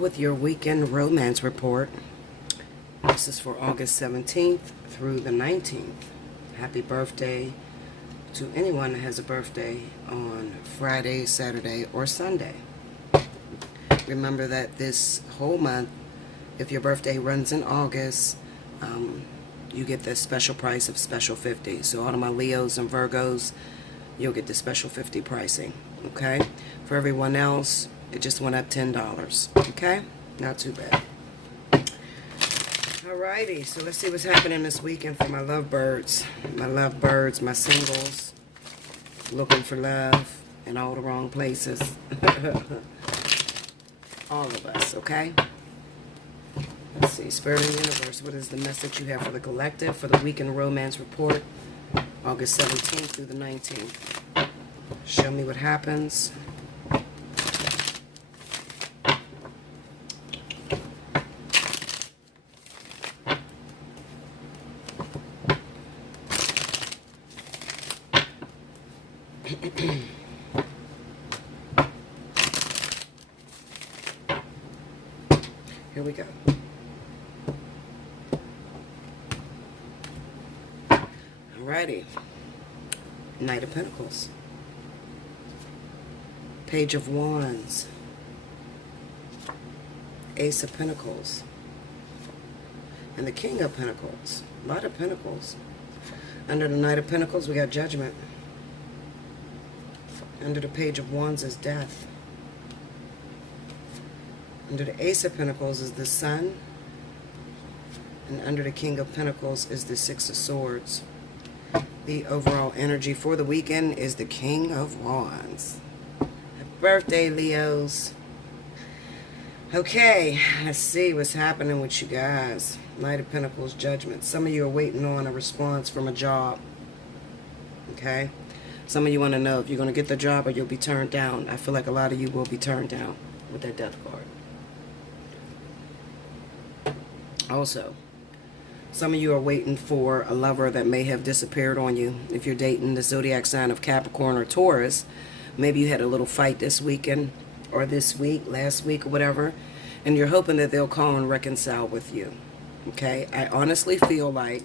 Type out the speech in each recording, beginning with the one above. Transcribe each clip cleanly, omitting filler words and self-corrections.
with your weekend romance report. This is for August 17th through the 19th. Happy birthday to anyone that has a birthday on Friday, Saturday, or Sunday. Remember that this whole month, if your birthday runs in August, you get the special price of special 50. So all of my Leos and Virgos, you'll get the special 50 pricing. Okay? For everyone else, it just went up $10. Okay? Not too bad. Alrighty, so let's see what's happening this weekend for my lovebirds. My lovebirds, my singles, looking for love in all the wrong places. All of us, okay? Let's see, Spirit of the Universe, what is the message you have for the collective for the weekend romance report, August 17th through the 19th? Show me what happens. Here we go. Alrighty. Knight of Pentacles. Page of Wands. Ace of Pentacles. And the King of Pentacles. A lot of Pentacles. Under the Knight of Pentacles, we got Judgment. Under the Page of Wands is Death. Under the Ace of Pentacles is the Sun. And under the King of Pentacles is the Six of Swords. The overall energy for the weekend is the King of Wands. Happy birthday, Leos. Okay, let's see what's happening with you guys. Knight of Pentacles, Judgment. Some of you are waiting on a response from a job. Okay? Some of you want to know if you're going to get the job or you'll be turned down. I feel like a lot of you will be turned down with that Death card. Also, some of you are waiting for a lover that may have disappeared on you. If you're dating the zodiac sign of Capricorn or Taurus, maybe you had a little fight this weekend or this week, last week or whatever, and you're hoping that they'll call and reconcile with you. Okay? I honestly feel like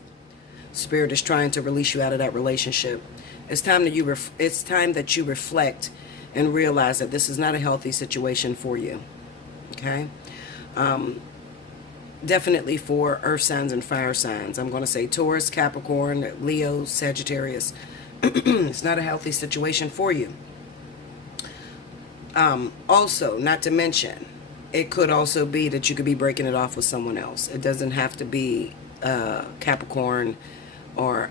Spirit is trying to release you out of that relationship. It's time that you reflect and realize that this is not a healthy situation for you. Okay? Definitely for earth signs and fire signs. I'm going to say Taurus, Capricorn, Leo, Sagittarius. It's not a healthy situation for you. Also, not to mention, it could also be that you could be breaking it off with someone else. It doesn't have to be Capricorn or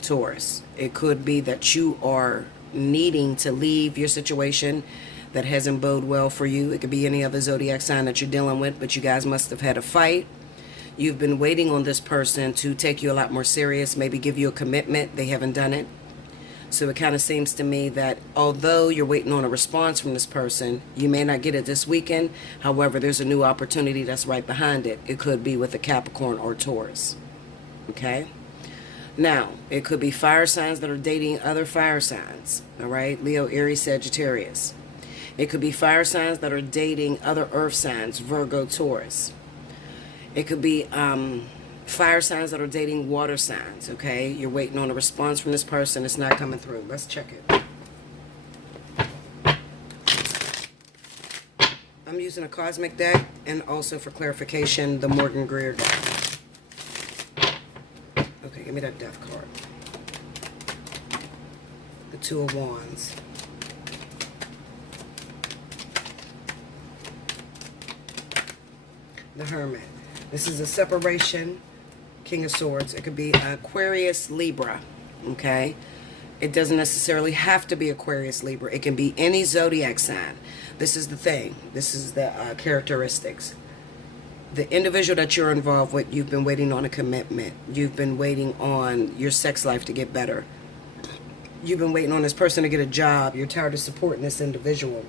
Taurus. It could be that you are needing to leave your situation that hasn't bode well for you. It could be any other zodiac sign that you're dealing with, but you guys must have had a fight. You've been waiting on this person to take you a lot more serious, maybe give you a commitment. They haven't done it. So it kind of seems to me that although you're waiting on a response from this person, you may not get it this weekend. However, there's a new opportunity that's right behind it. It could be with a Capricorn or Taurus. Okay? Now, it could be fire signs that are dating other fire signs. All right? Leo, Aries, Sagittarius. It could be fire signs that are dating other earth signs, Virgo, Taurus. It could be fire signs that are dating water signs, okay? You're waiting on a response from this person. It's not coming through. Let's check it. I'm using a cosmic deck and also for clarification, the Morgan Greer deck. Okay, give me that Death card. The Two of Wands. The Hermit. This is a separation, King of Swords. It could be Aquarius, Libra, okay? It doesn't necessarily have to be Aquarius, Libra. It can be any zodiac sign. This is the thing. This is the characteristics. The individual that you're involved with, you've been waiting on a commitment. You've been waiting on your sex life to get better. You've been waiting on this person to get a job. You're tired of supporting this individual.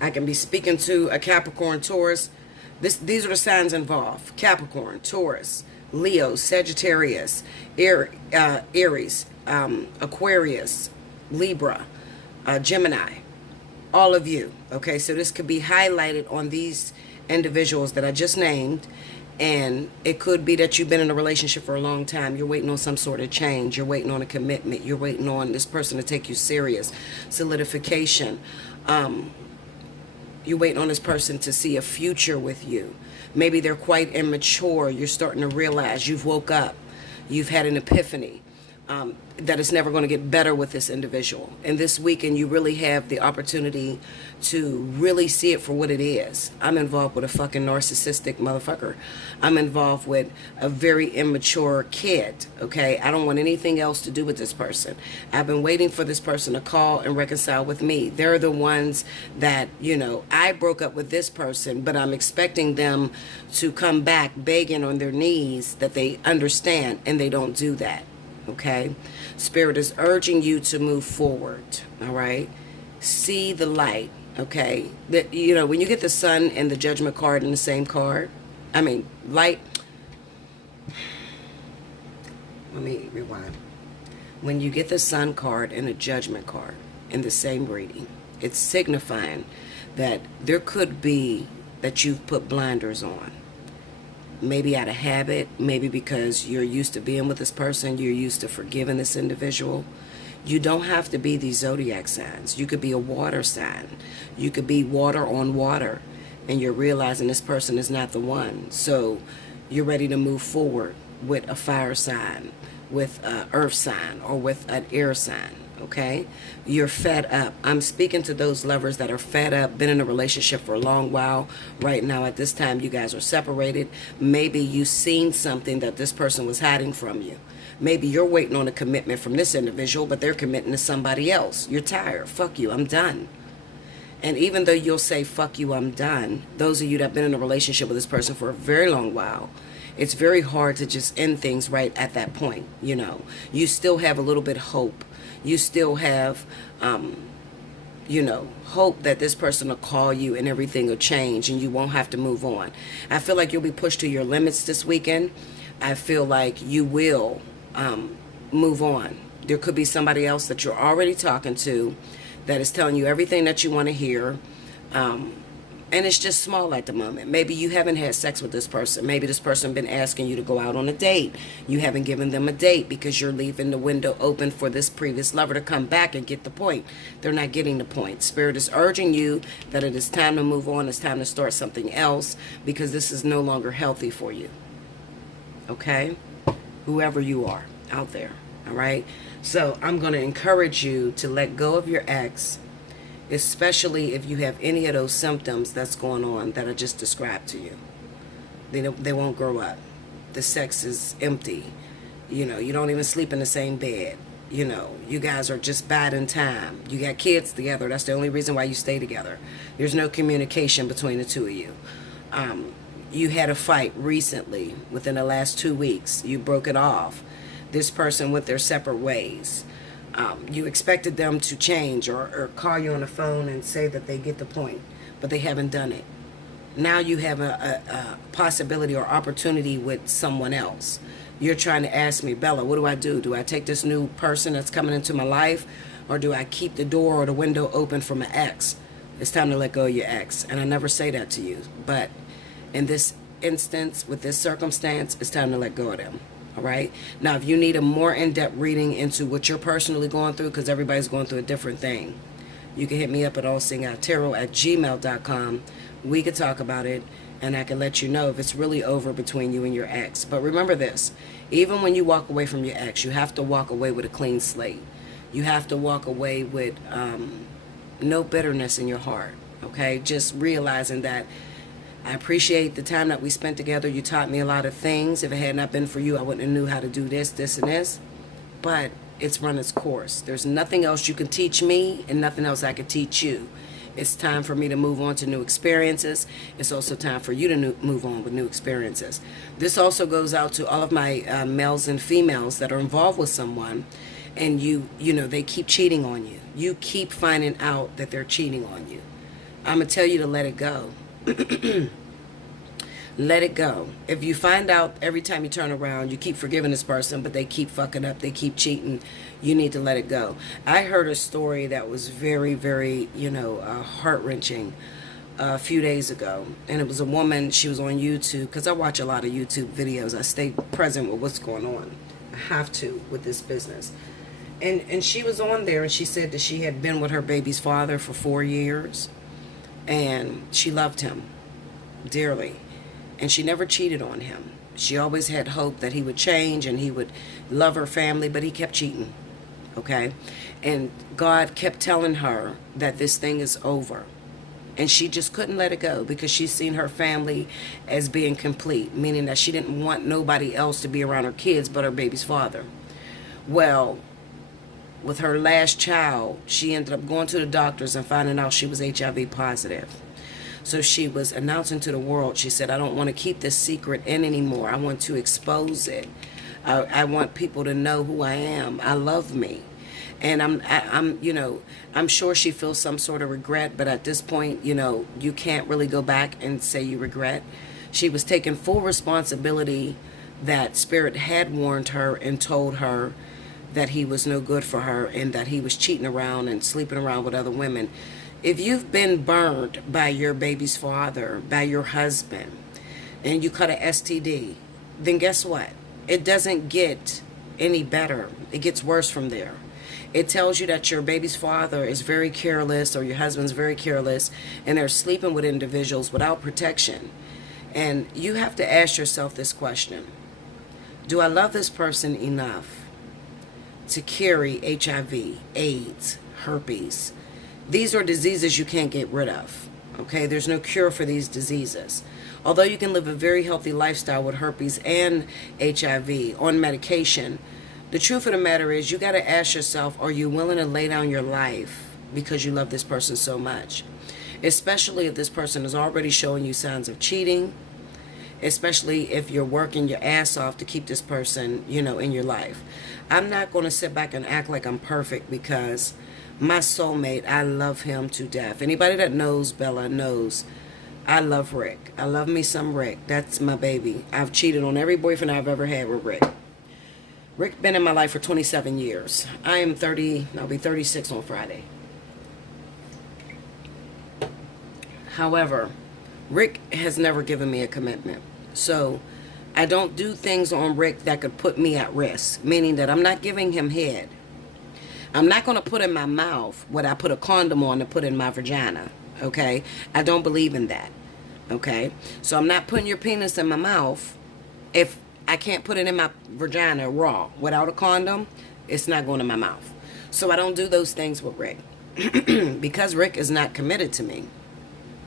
I can be speaking to a Capricorn, Taurus. These are the signs involved. Capricorn, Taurus, Leo, Sagittarius, Aries, Aquarius, Libra, Gemini. all of you. Okay, so this could be highlighted on these individuals that I just named. And it could be that you've been in a relationship for a long time. You're waiting on some sort of change. You're waiting on a commitment. You're waiting on this person to take you serious. Solidification. You're waiting on this person to see a future with you. Maybe they're quite immature. You're starting to realize you've woke up. You've had an epiphany. That it's never going to get better with this individual. And this weekend, you really have the opportunity to really see it for what it is. I'm involved with a fucking narcissistic motherfucker. I'm involved with a very immature kid, okay? I don't want anything else to do with this person. I've been waiting for this person to call and reconcile with me. They're the ones that, you know, I broke up with this person, but I'm expecting them to come back begging on their knees that they understand, and they don't do that. Okay, Spirit is urging you to move forward. All right, see the light. Okay, that, you know, when you get the Sun and the Judgment card in the same card, I mean light. Let me rewind. When you get the Sun card and the Judgment card in the same reading, it's signifying that there could be that you've put blinders on. Maybe out of habit, maybe because you're used to being with this person, you're used to forgiving this individual. You don't have to be these zodiac signs. You could be a water sign. You could be water on water, and you're realizing this person is not the one. So you're ready to move forward with a fire sign, with an earth sign, or with an air sign. Okay, you're fed up. I'm speaking to those lovers that are fed up, been in a relationship for a long while. Right now, at this time, you guys are separated. Maybe you've seen something that this person was hiding from you. Maybe you're waiting on a commitment from this individual, but they're committing to somebody else. You're tired. Fuck you, I'm done. And even though you'll say, fuck you, I'm done, those of you that have been in a relationship with this person for a very long while, it's very hard to just end things right at that point. You know, you still have a little bit of hope. You still have, you know, hope that this person will call you and everything will change and you won't have to move on. I feel like you'll be pushed to your limits this weekend. I feel like you will move on. There could be somebody else that you're already talking to that is telling you everything that you want to hear. And it's just small at the moment. Maybe you haven't had sex with this person. Maybe this person been asking you to go out on a date. You haven't given them a date because you're leaving the window open for this previous lover to come back and get the point. They're not getting the point. Spirit is urging you that it is time to move on. It's time to start something else because this is no longer healthy for you. Okay? Whoever you are out there. All right? So I'm going to encourage you to let go of your ex, especially if you have any of those symptoms that's going on that I just described to you. They won't grow up. The sex is empty. You know, you don't even sleep in the same bed. You know, you guys are just biding time. You got kids together. That's the only reason why you stay together. There's no communication between the two of you. You had a fight recently within the last 2 weeks. You broke it off. This person went their separate ways. You expected them to change or call you on the phone and say that they get the point, but they haven't done it. Now you have a possibility or opportunity with someone else. You're trying to ask me, Bella, what do I do? Do I take this new person that's coming into my life, or do I keep the door or the window open for my ex? It's time to let go of your ex. And I never say that to you, but in this instance, with this circumstance, it's time to let go of them. All right. Now, if you need a more in-depth reading into what you're personally going through, because everybody's going through a different thing, you can hit me up at allseeingeyetarot@gmail.com. We could talk about it, and I can let you know if it's really over between you and your ex. But remember this, even when you walk away from your ex, you have to walk away with a clean slate. You have to walk away with no bitterness in your heart. Okay. Just realizing that I appreciate the time that we spent together. You taught me a lot of things. If it had not been for you, I wouldn't have knew how to do this, this, and this. But it's run its course. There's nothing else you can teach me and nothing else I could teach you. It's time for me to move on to new experiences. It's also time for you to move on with new experiences. This also goes out to all of my males and females that are involved with someone, and you know, they keep cheating on you. You keep finding out that they're cheating on you. I'm going to tell you to let it go. Let it go. If you find out every time you turn around, you keep forgiving this person, but they keep fucking up, they keep cheating, you need to let it go. I heard a story that was very, very, heart-wrenching a few days ago. And it was a woman, she was on YouTube, because I watch a lot of YouTube videos. I stay present with what's going on. I have to with this business. And she was on there, and she said that she had been with her baby's father for 4 years. And she loved him dearly. And she never cheated on him. She always had hope that he would change and he would love her family, but he kept cheating. Okay? And God kept telling her that this thing is over. And she just couldn't let it go because she's seen her family as being complete, meaning that she didn't want nobody else to be around her kids but her baby's father. Well, with her last child, she ended up going to the doctors and finding out she was HIV positive. So she was announcing to the world, she said, I don't want to keep this secret in anymore. I want to expose it. I want people to know who I am. I love me. And I'm sure she feels some sort of regret, but at this point, you can't really go back and say you regret. She was taking full responsibility that Spirit had warned her and told her that he was no good for her and that he was cheating around and sleeping around with other women. If you've been burned by your baby's father, by your husband, and you cut a STD, then guess what? It doesn't get any better. It gets worse from there. It tells you that your baby's father is very careless or your husband's very careless and they're sleeping with individuals without protection. And you have to ask yourself this question. Do I love this person enough to carry HIV, AIDS, herpes? These are diseases you can't get rid of, okay? There's no cure for these diseases. Although you can live a very healthy lifestyle with herpes and HIV on medication, the truth of the matter is you got to ask yourself, are you willing to lay down your life because you love this person so much? Especially if this person is already showing you signs of cheating, especially if you're working your ass off to keep this person, in your life. I'm not going to sit back and act like I'm perfect because my soulmate, I love him to death. Anybody that knows Bella knows I love Rick. I love me some Rick. That's my baby. I've cheated on every boyfriend I've ever had with Rick. Rick been in my life for 27 years. I am 30, I'll be 36 on Friday. However, Rick has never given me a commitment. So I don't do things on Rick that could put me at risk, meaning that I'm not giving him head. I'm not going to put in my mouth what I put a condom on to put in my vagina, okay? I don't believe in that, okay? So I'm not putting your penis in my mouth. If I can't put it in my vagina raw without a condom, it's not going in my mouth. So I don't do those things with Rick because Rick is not committed to me.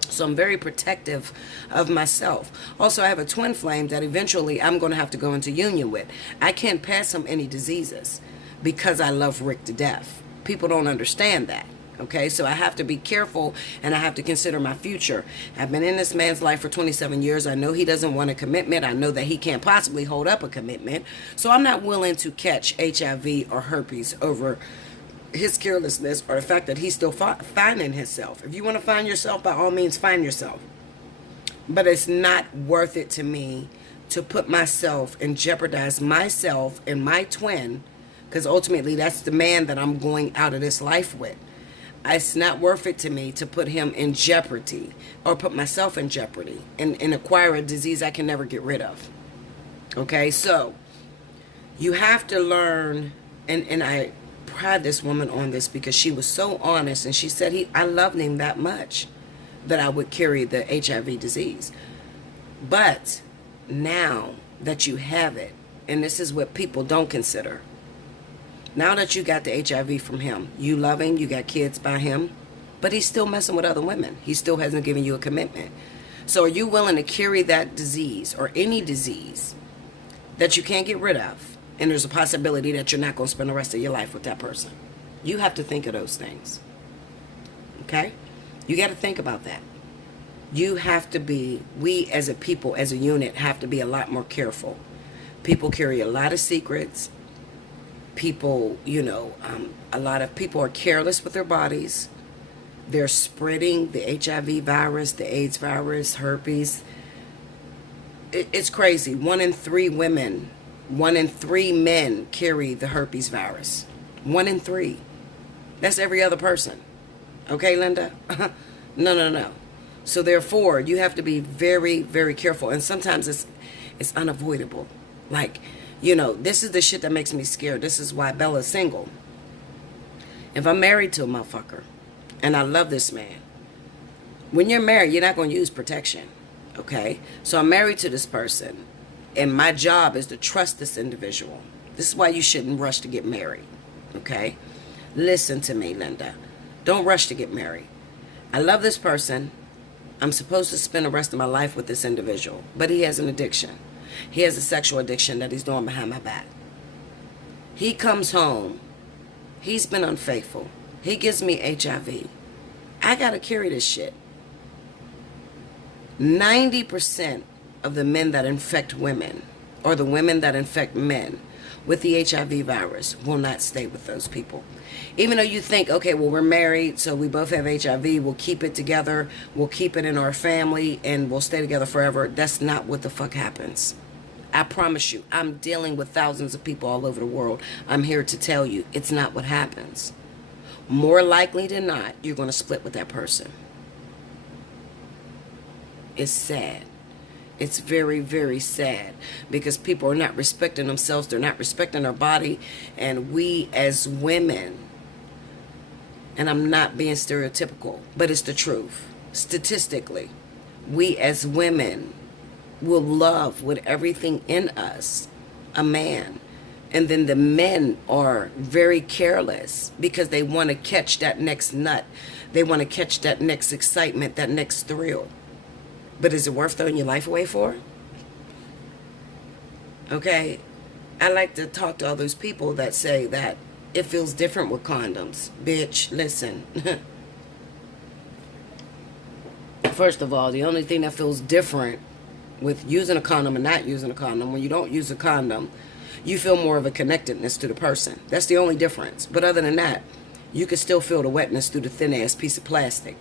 So I'm very protective of myself. Also, I have a twin flame that eventually I'm going to have to go into union with. I can't pass him any diseases because I love Rick to death. People don't understand that. Okay, so I have to be careful and I have to consider my future. I've been in this man's life for 27 years. I know he doesn't want a commitment. I know that he can't possibly hold up a commitment. So I'm not willing to catch HIV or herpes over his carelessness or the fact that he's still finding himself. If you want to find yourself, by all means, find yourself. But it's not worth it to me to put myself and jeopardize myself and my twin, because ultimately that's the man that I'm going out of this life with. It's not worth it to me to put him in jeopardy or put myself in jeopardy and acquire a disease I can never get rid of. Okay, so you have to learn, and I pride this woman on this because she was so honest, and she said I loved him that much that I would carry the HIV disease. But now that you have it, and this is what people don't consider, now that you got the HIV from him, you love him, you got kids by him, but he's still messing with other women. He still hasn't given you a commitment. So are you willing to carry that disease or any disease that you can't get rid of? And there's a possibility that you're not going to spend the rest of your life with that person. You have to think of those things. Okay? You got to think about that. You have to be, we as a people, as a unit, have to be a lot more careful. People carry a lot of secrets. People, a lot of people are careless with their bodies. They're spreading the HIV virus, the AIDS virus, herpes. It's crazy. 1 in 3 women, 1 in 3 men carry the herpes virus. 1 in 3. That's every other person. Okay, Linda? No. So therefore, you have to be very, very careful. And sometimes it's unavoidable. Like, this is the shit that makes me scared. This is why Bella's single. If I'm married to a motherfucker and I love this man, when you're married, you're not going to use protection. Okay? So I'm married to this person, and my job is to trust this individual. This is why you shouldn't rush to get married. Okay? Listen to me, Linda. Don't rush to get married. I love this person. I'm supposed to spend the rest of my life with this individual, but he has an addiction. He has a sexual addiction that he's doing behind my back. He comes home. He's been unfaithful. He gives me HIV. I got to carry this shit. 90% of the men that infect women, or the women that infect men with the HIV virus, will not stay with those people. Even though you think, okay, well, we're married, so we both have HIV, we'll keep it together, we'll keep it in our family, and we'll stay together forever. That's not what the fuck happens. I promise you, I'm dealing with thousands of people all over the world. I'm here to tell you, it's not what happens. More likely than not, you're going to split with that person. It's sad. It's very, very sad, because people are not respecting themselves. They're not respecting their body. And we as women, and I'm not being stereotypical, but it's the truth. Statistically, we as women will love with everything in us a man. And then the men are very careless because they want to catch that next nut. They want to catch that next excitement, that next thrill. But is it worth throwing your life away for? Okay? I like to talk to all those people that say that it feels different with condoms. Bitch, listen. First of all, the only thing that feels different with using a condom and not using a condom, when you don't use a condom, you feel more of a connectedness to the person. That's the only difference. But other than that, you can still feel the wetness through the thin-ass piece of plastic.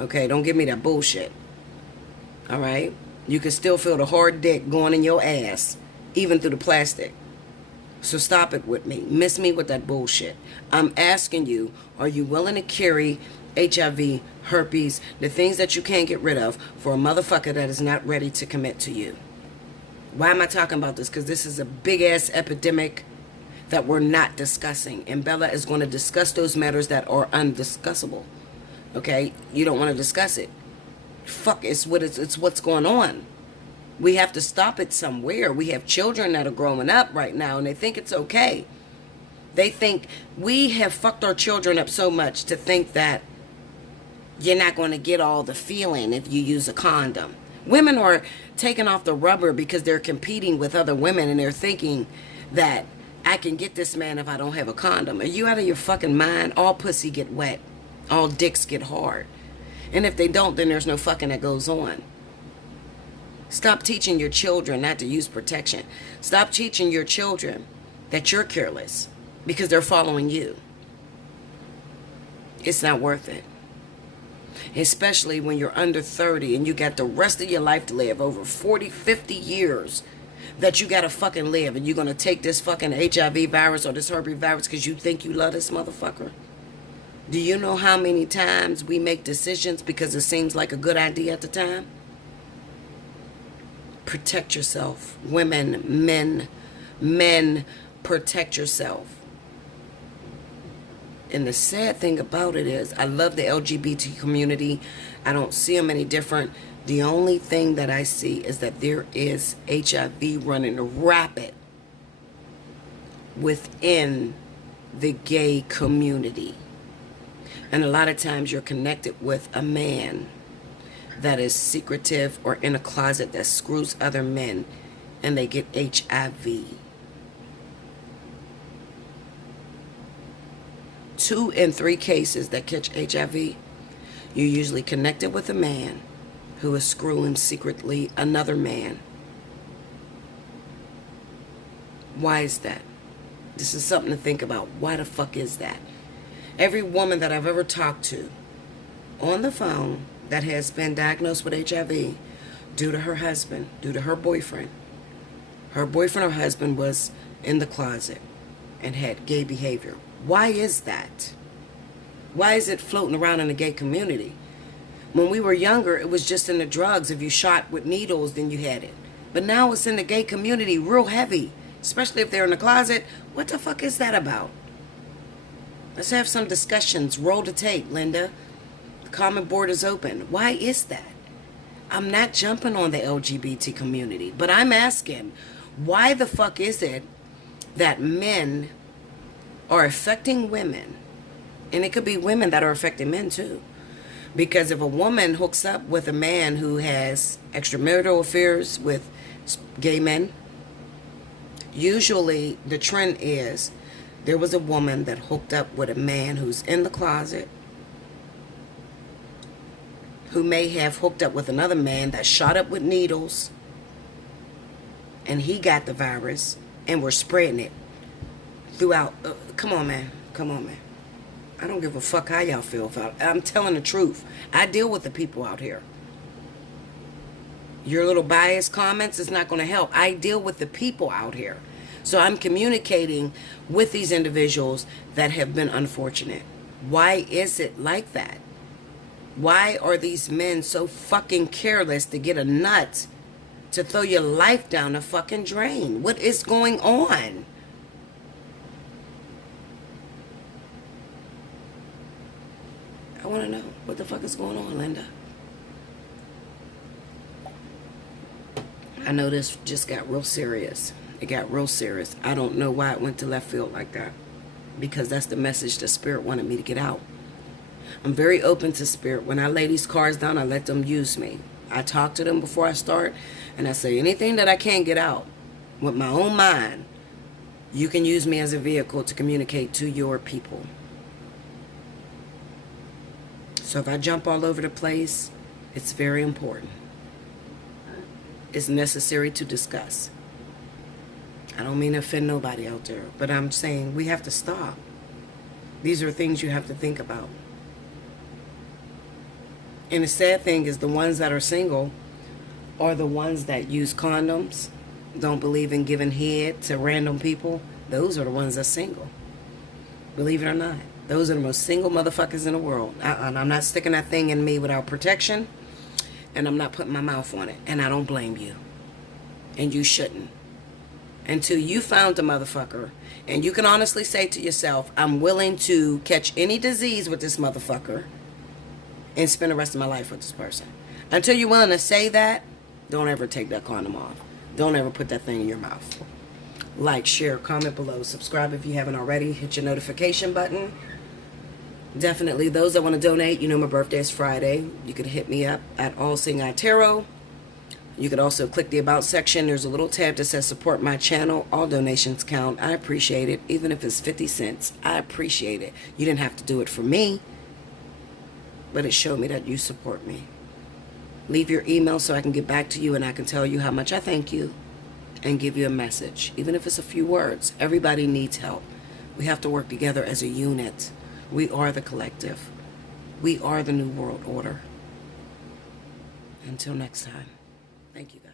Okay? Don't give me that bullshit. All right? You can still feel the hard dick going in your ass, even through the plastic. So stop it with me. Miss me with that bullshit. I'm asking you, are you willing to carry HIV, herpes, the things that you can't get rid of, for a motherfucker that is not ready to commit to you? Why am I talking about this? Because this is a big-ass epidemic that we're not discussing. And Bella is going to discuss those matters that are undiscussable. Okay? You don't want to discuss it. Fuck, it's what's going on. We have to stop it somewhere. We have children that are growing up right now, and they think it's okay. They think we have fucked our children up so much to think that you're not going to get all the feeling if you use a condom. Women are taking off the rubber because they're competing with other women, and they're thinking that I can get this man if I don't have a condom. Are you out of your fucking mind? All pussy get wet. All dicks get hard. And if they don't, then there's no fucking that goes on. Stop teaching your children not to use protection. Stop teaching your children that you're careless because they're following you. It's not worth it. Especially when you're under 30 and you got the rest of your life to live, over 40, 50 years that you got to fucking live, and you're going to take this fucking HIV virus or this herpes virus because you think you love this motherfucker. Do you know how many times we make decisions because it seems like a good idea at the time? Protect yourself. Women, men, protect yourself. And the sad thing about it is, I love the LGBT community. I don't see them any different. The only thing that I see is that there is HIV running rapid within the gay community. And a lot of times you're connected with a man that is secretive or in a closet that screws other men, and they get HIV. 2 in 3 cases that catch HIV, you usually connected with a man who is screwing secretly another man. Why is that? This is something to think about. Why the fuck is that? Every woman that I've ever talked to on the phone that has been diagnosed with HIV due to her husband, due to her boyfriend. Her boyfriend or husband was in the closet and had gay behavior. Why is that? Why is it floating around in the gay community? When we were younger, it was just in the drugs. If you shot with needles, then you had it. But now it's in the gay community real heavy, especially if they're in the closet. What the fuck is that about? Let's have some discussions. Roll the tape, Linda. The comment board is open. Why is that? I'm not jumping on the LGBT community, but I'm asking, why the fuck is it that men are affecting women? And it could be women that are affecting men too. Because if a woman hooks up with a man who has extramarital affairs with gay men, usually the trend is there was a woman that hooked up with a man who's in the closet, who may have hooked up with another man that shot up with needles, and he got the virus, and we're spreading it throughout. Come on, man. Come on, man. I don't give a fuck how y'all feel about it. I'm telling the truth. I deal with the people out here. Your little biased comments is not going to help. I deal with the people out here. So I'm communicating with these individuals that have been unfortunate. Why is it like that? Why are these men so fucking careless to get a nut to throw your life down a fucking drain? What is going on? I want to know what the fuck is going on, Linda. I know this just got real serious. It got real serious. I don't know why it went to left field like that. Because that's the message the Spirit wanted me to get out. I'm very open to Spirit. When I lay these cards down, I let them use me. I talk to them before I start. And I say, anything that I can't get out with my own mind, you can use me as a vehicle to communicate to your people. So if I jump all over the place, it's very important. It's necessary to discuss. I don't mean to offend nobody out there, but I'm saying we have to stop. These are things you have to think about. And the sad thing is the ones that are single are the ones that use condoms, don't believe in giving head to random people. Those are the ones that's single. Believe it or not. Those are the most single motherfuckers in the world. And I'm not sticking that thing in me without protection. And I'm not putting my mouth on it. And I don't blame you. And you shouldn't. Until you found a motherfucker. And you can honestly say to yourself, I'm willing to catch any disease with this motherfucker. And spend the rest of my life with this person. Until you're willing to say that, don't ever take that condom off. Don't ever put that thing in your mouth. Like, share, comment below. Subscribe if you haven't already. Hit your notification button. Definitely, those that want to donate, you know my birthday is Friday. You could hit me up at Allseeingeyetarot. You could also click the About section. There's a little tab that says Support My Channel. All donations count. I appreciate it. Even if it's 50 cents, I appreciate it. You didn't have to do it for me, but it showed me that you support me. Leave your email so I can get back to you and I can tell you how much I thank you and give you a message. Even if it's a few words. Everybody needs help. We have to work together as a unit. We are the collective. We are the New World Order. Until next time. Thank you, guys.